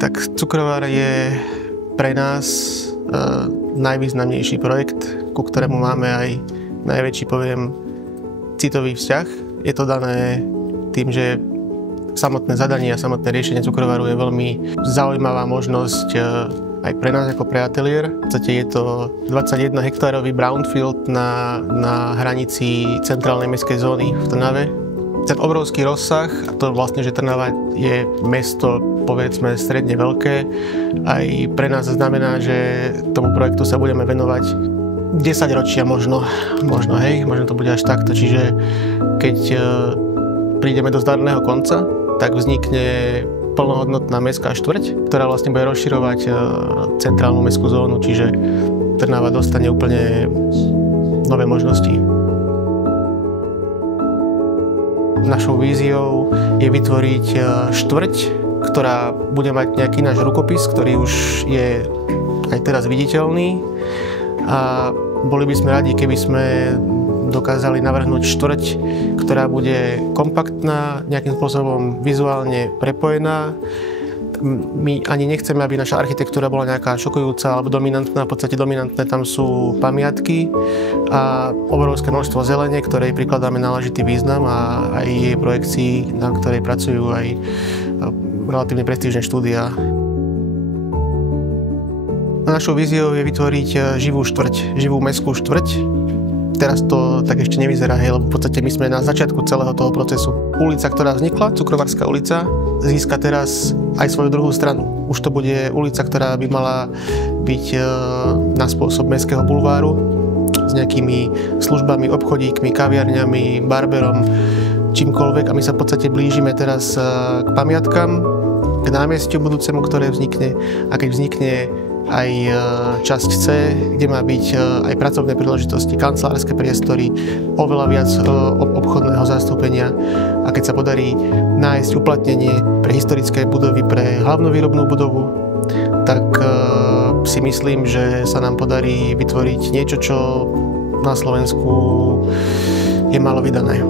Tak cukrovár je pre nás najvýznamnejší projekt, ku ktorému máme aj najväčší, poviem, citový vzťah. Je to dané tým, že samotné zadanie a samotné riešenie cukrovaru je veľmi zaujímavá možnosť aj pre nás ako pre ateliér. V podstate je to 21 hektárový brownfield na hranici centrálnej mestskej zóny v Trnave. Ten obrovský rozsah, a to vlastne, že Trnava je mesto, povedzme, stredne veľké, aj pre nás znamená, že tomu projektu sa budeme venovať 10 ročia možno to bude až takto. Čiže keď prídeme do zdarného konca, tak vznikne plnohodnotná mestská štvrť, ktorá vlastne bude rozširovať centrálnu mestskú zónu, čiže Trnava dostane úplne nové možnosti. Našou víziou je vytvoriť štvrť, ktorá bude mať nejaký náš rukopis, ktorý už je aj teraz viditeľný. A boli by sme radi, keby sme dokázali navrhnúť štvrť, ktorá bude kompaktná, nejakým spôsobom vizuálne prepojená. My ani nechceme, aby naša architektúra bola nejaká šokujúca alebo dominantná. V podstate dominantné tam sú pamiatky a obrovské množstvo zelene, ktorej prikladáme náležitý význam, a aj jej projekcii, na ktorej pracujú aj relatívne prestížne štúdia. Našou víziou je vytvoriť živú štvrť, živú mestskú štvrť. Teraz to tak ešte nevyzerá, lebo v podstate my sme na začiatku celého toho procesu. Ulica, ktorá vznikla, Cukrovárska ulica, získa teraz aj svoju druhú stranu. Už to bude ulica, ktorá by mala byť na spôsob mestského bulváru s nejakými službami, obchodíkmi, kaviarňami, barberom, čímkoľvek. A my sa v podstate blížime teraz k pamiatkám, k námestiu budúcemu, ktoré vznikne. A keď vznikne aj časť C, kde má byť aj pracovné príležitosti, kancelárske priestory, oveľa viac obchodného zastúpenia. A keď sa podarí nájsť uplatnenie pre historické budovy, pre hlavnú výrobnú budovu, tak si myslím, že sa nám podarí vytvoriť niečo, čo na Slovensku je málo vydané.